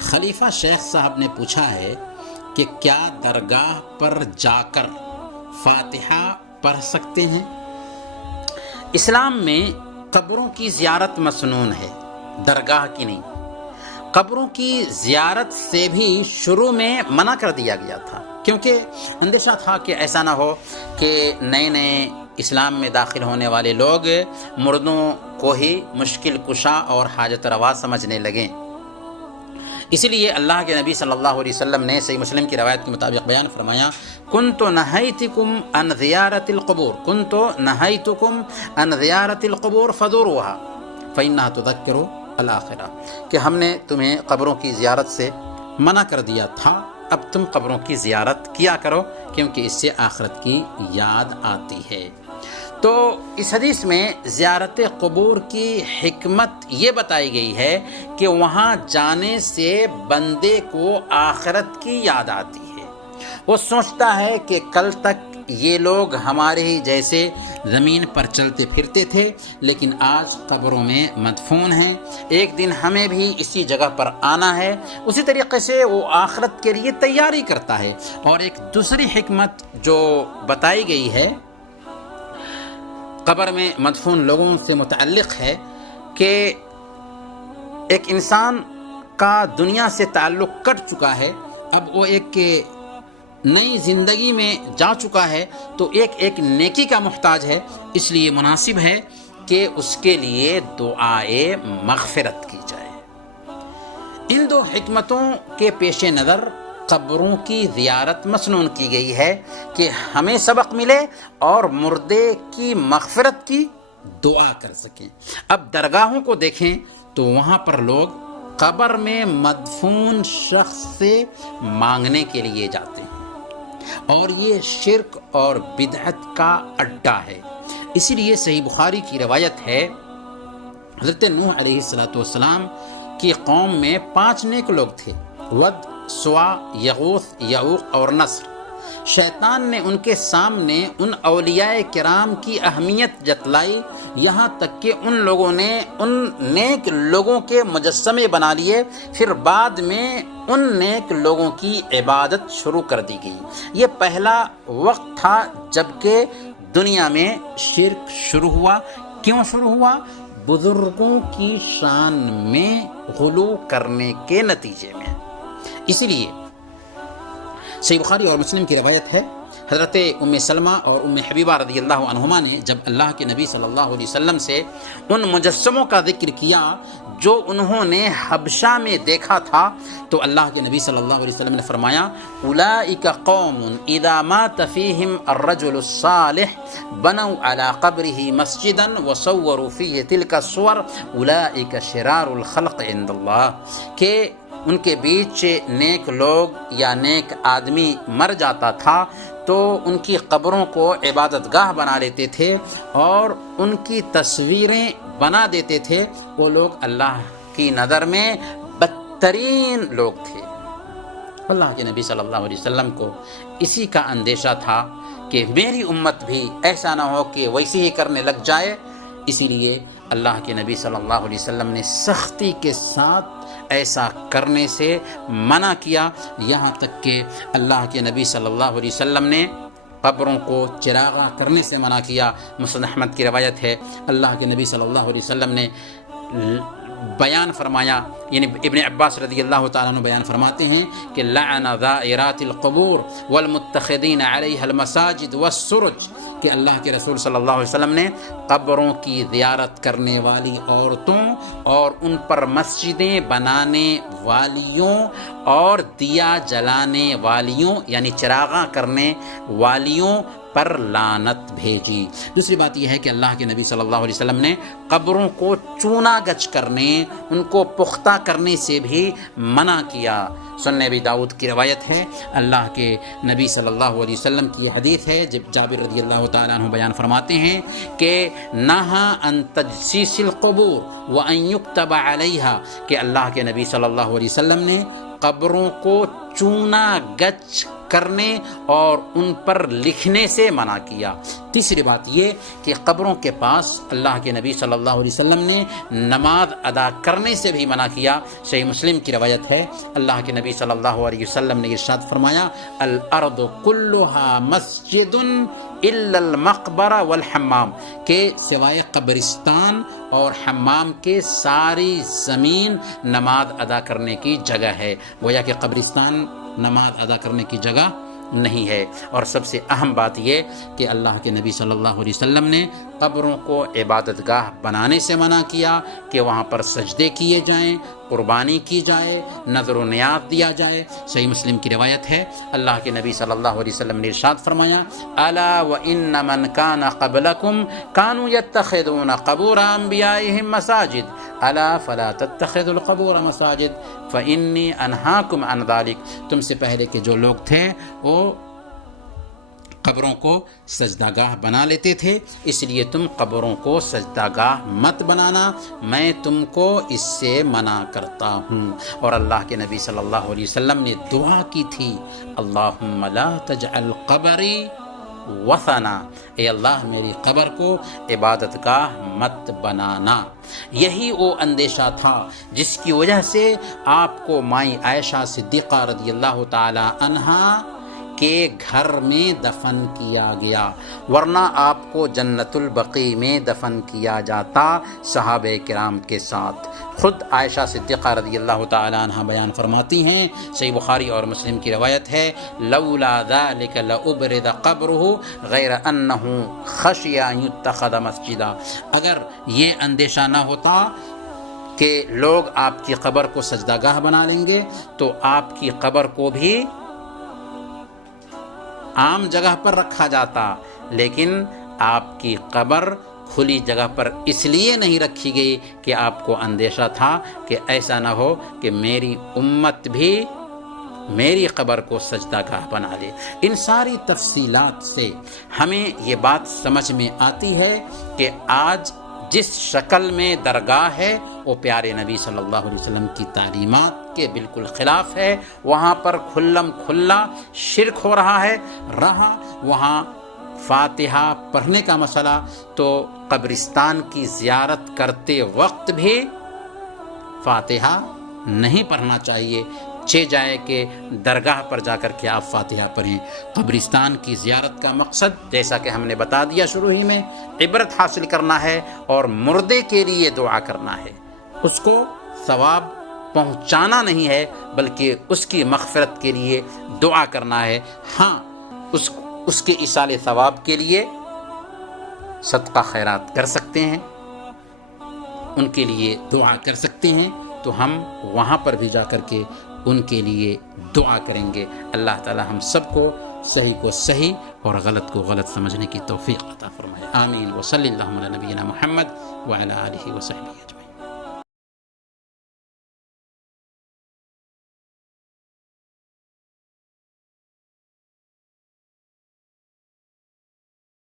خلیفہ شیخ صاحب نے پوچھا ہے کہ کیا درگاہ پر جا کر فاتحہ پڑھ سکتے ہیں؟ اسلام میں قبروں کی زیارت مسنون ہے، درگاہ کی نہیں۔ قبروں کی زیارت سے بھی شروع میں منع کر دیا گیا تھا، کیونکہ اندیشہ تھا کہ ایسا نہ ہو کہ نئے نئے اسلام میں داخل ہونے والے لوگ مردوں کو ہی مشکل کشا اور حاجت روا سمجھنے لگیں۔ اسی لیے اللہ کے نبی صلی اللہ علیہ وسلم نے صحیح مسلم کی روایت کے مطابق بیان فرمایا، کنت نہیتکم عن زیارت القبور، کنت نہیتکم عن زیارت القبور فزوروها فانها تذکر الآخرہ، کہ ہم نے تمہیں قبروں کی زیارت سے منع کر دیا تھا، اب تم قبروں کی زیارت کیا کرو کیونکہ اس سے آخرت کی یاد آتی ہے۔ تو اس حدیث میں زیارت قبور کی حکمت یہ بتائی گئی ہے کہ وہاں جانے سے بندے کو آخرت کی یاد آتی ہے۔ وہ سوچتا ہے کہ کل تک یہ لوگ ہمارے ہی جیسے زمین پر چلتے پھرتے تھے، لیکن آج قبروں میں مدفون ہیں، ایک دن ہمیں بھی اسی جگہ پر آنا ہے۔ اسی طریقے سے وہ آخرت کے لیے تیاری کرتا ہے۔ اور ایک دوسری حکمت جو بتائی گئی ہے قبر میں مدفون لوگوں سے متعلق ہے کہ ایک انسان کا دنیا سے تعلق کٹ چکا ہے، اب وہ ایک نئی زندگی میں جا چکا ہے، تو ایک نیکی کا محتاج ہے، اس لیے مناسب ہے کہ اس کے لیے دعائے مغفرت کی جائے۔ ان دو حکمتوں کے پیش نظر قبروں کی زیارت مسنون کی گئی ہے کہ ہمیں سبق ملے اور مردے کی مغفرت کی دعا کر سکیں۔ اب درگاہوں کو دیکھیں تو وہاں پر لوگ قبر میں مدفون شخص سے مانگنے کے لیے جاتے ہیں، اور یہ شرک اور بدعت کا اڈا ہے۔ اسی لیے صحیح بخاری کی روایت ہے، حضرت نوح علیہ السلام کی قوم میں 5 نیک لوگ تھے، ود، سوا، یغوث، یعوق اور نصر۔ شیطان نے ان کے سامنے ان اولیاء کرام کی اہمیت جتلائی، یہاں تک کہ ان لوگوں نے ان نیک لوگوں کے مجسمے بنا لیے، پھر بعد میں ان نیک لوگوں کی عبادت شروع کر دی گئی۔ یہ پہلا وقت تھا جب کہ دنیا میں شرک شروع ہوا۔ کیوں شروع ہوا؟ بزرگوں کی شان میں غلو کرنے کے نتیجے میں۔ اسی لیے صحیح بخاری اور مسلم کی روایت ہے، حضرت ام سلمہ اور ام حبیبہ رضی اللہ عنہما نے جب اللہ کے نبی صلی اللہ علیہ وسلم سے ان مجسموں کا ذکر کیا جو انہوں نے حبشہ میں دیکھا تھا، تو اللہ کے نبی صلی اللہ علیہ وسلم نے فرمایا، اولئک قوم اذا مات فیہم الرجل الصالح بنوا علی قبرہ مسجدا وصوروا فیہ تلک الصور اولئک شرار الخلق عند اللہ، کہ ان کے بیچ نیک لوگ یا نیک آدمی مر جاتا تھا تو ان کی قبروں کو عبادت گاہ بنا لیتے تھے اور ان کی تصویریں بنا دیتے تھے۔ وہ لوگ اللہ کی نظر میں بدترین لوگ تھے۔ اللہ کے نبی صلی اللہ علیہ وسلم کو اسی کا اندیشہ تھا کہ میری امت بھی ایسا نہ ہو کہ ویسے ہی کرنے لگ جائے، اسی لیے اللہ کے نبی صلی اللہ علیہ وسلم نے سختی کے ساتھ ایسا کرنے سے منع کیا، یہاں تک کہ اللہ کے نبی صلی اللہ علیہ وسلم نے قبروں کو چراغاں کرنے سے منع کیا۔ مسند احمد کی روایت ہے، اللہ کے نبی صلی اللہ علیہ وسلم نے بیان فرمایا، یعنی ابن عباس رضی اللہ تعالیٰ عنہ بیان فرماتے ہیں کہ لعن زائرات القبور والمتخذین علیہ المساجد والسرج، کہ اللہ کے رسول صلی اللہ علیہ وسلم نے قبروں کی زیارت کرنے والی عورتوں اور ان پر مسجدیں بنانے والیوں اور دیا جلانے والیوں یعنی چراغاں کرنے والیوں پر لعنت بھیجی۔ دوسری بات یہ ہے کہ اللہ کے نبی صلی اللہ علیہ وسلم نے قبروں کو چونا گچ کرنے، ان کو پختہ کرنے سے بھی منع کیا۔ سنن ابی داؤد کی روایت ہے، اللہ کے نبی صلی اللہ علیہ وسلم کی یہ حدیث ہے جب جابر رضی اللہ تعالیٰ عنہ بیان فرماتے ہیں کہ نہا ان تجسیس القبور وان یکتب علیہا، کہ اللہ کے نبی صلی اللہ علیہ وسلم نے قبروں کو چونا گچ کرنے اور ان پر لکھنے سے منع کیا۔ تیسری بات یہ کہ قبروں کے پاس اللہ کے نبی صلی اللہ علیہ وسلم نے نماز ادا کرنے سے بھی منع کیا۔ صحیح مسلم کی روایت ہے، اللہ کے نبی صلی اللہ علیہ وسلم نے ارشاد فرمایا، الارض کلھا مسجد الا المقبرہ والحمام، کہ سوائے قبرستان اور حمام کے ساری زمین نماز ادا کرنے کی جگہ ہے، گویا کہ قبرستان نماز ادا کرنے کی جگہ نہیں ہے۔ اور سب سے اہم بات یہ کہ اللہ کے نبی صلی اللہ علیہ وسلم نے قبروں کو عبادت گاہ بنانے سے منع کیا کہ وہاں پر سجدے کیے جائیں، قربانی کی جائے، نذر و نیاز دیا جائے۔ صحیح مسلم کی روایت ہے، اللہ کے نبی صلی اللہ علیہ وسلم نے ارشاد فرمایا، الا وان من کان قبلکم کانوا یتخذون قبور انبیائہم مساجد الا فلا تتخذوا القبور مساجد فانی انہاکم عن ذلک، تم سے پہلے کے جو لوگ تھے وہ قبروں کو سجدہ گاہ بنا لیتے تھے، اس لیے تم قبروں کو سجدہ گاہ مت بنانا، میں تم کو اس سے منع کرتا ہوں۔ اور اللہ کے نبی صلی اللہ علیہ وسلم نے دعا کی تھی، اللہم لا تجعل قبری وثنا، اے اللہ میری قبر کو عبادت گاہ مت بنانا۔ یہی وہ اندیشہ تھا جس کی وجہ سے آپ کو مائی عائشہ صدیقہ رضی اللہ تعالی عنہا کے گھر میں دفن کیا گیا، ورنہ آپ کو جنت البقیع میں دفن کیا جاتا صحابہ کرام کے ساتھ۔ خود عائشہ صدیقہ رضی اللہ تعالی عنہ بیان فرماتی ہیں، صحیح بخاری اور مسلم کی روایت ہے، لولا ذلک لأبرز قبرہ غیر انہ خشی ان یتخذ مسجدا، اگر یہ اندیشہ نہ ہوتا کہ لوگ آپ کی قبر کو سجدہ گاہ بنا لیں گے تو آپ کی قبر کو بھی عام جگہ پر رکھا جاتا، لیکن آپ کی قبر کھلی جگہ پر اس لیے نہیں رکھی گئی کہ آپ کو اندیشہ تھا کہ ایسا نہ ہو کہ میری امت بھی میری قبر کو سجدہ گاہ بنا لے۔ ان ساری تفصیلات سے ہمیں یہ بات سمجھ میں آتی ہے کہ آج جس شکل میں درگاہ ہے وہ پیارے نبی صلی اللہ علیہ وسلم کی تعلیمات کے بالکل خلاف ہے، وہاں پر کھلم کھلا شرک ہو رہا ہے۔ رہا وہاں فاتحہ پڑھنے کا مسئلہ، تو قبرستان کی زیارت کرتے وقت بھی فاتحہ نہیں پڑھنا چاہیے، جائے کہ درگاہ پر جا کر کے آپ فاتحہ پڑھیں۔ قبرستان کی زیارت کا مقصد جیسا کہ ہم نے بتا دیا شروع ہی میں، عبرت حاصل کرنا ہے اور مردے کے لیے دعا کرنا ہے، اس کو ثواب پہنچانا نہیں ہے بلکہ اس کی مغفرت کے لیے دعا کرنا ہے۔ ہاں اس کے ایصال ثواب کے لیے صدقہ خیرات کر سکتے ہیں، ان کے لیے دعا کر سکتے ہیں، تو ہم وہاں پر بھی جا کر کے ان کے لیے دعا کریں گے۔ اللہ تعالی ہم سب کو صحیح کو صحیح اور غلط کو غلط سمجھنے کی توفیق عطا فرمائے، آمین۔ وصلی اللہ علی نبینا محمد وعلی آلہ وصحبہ اجمعین۔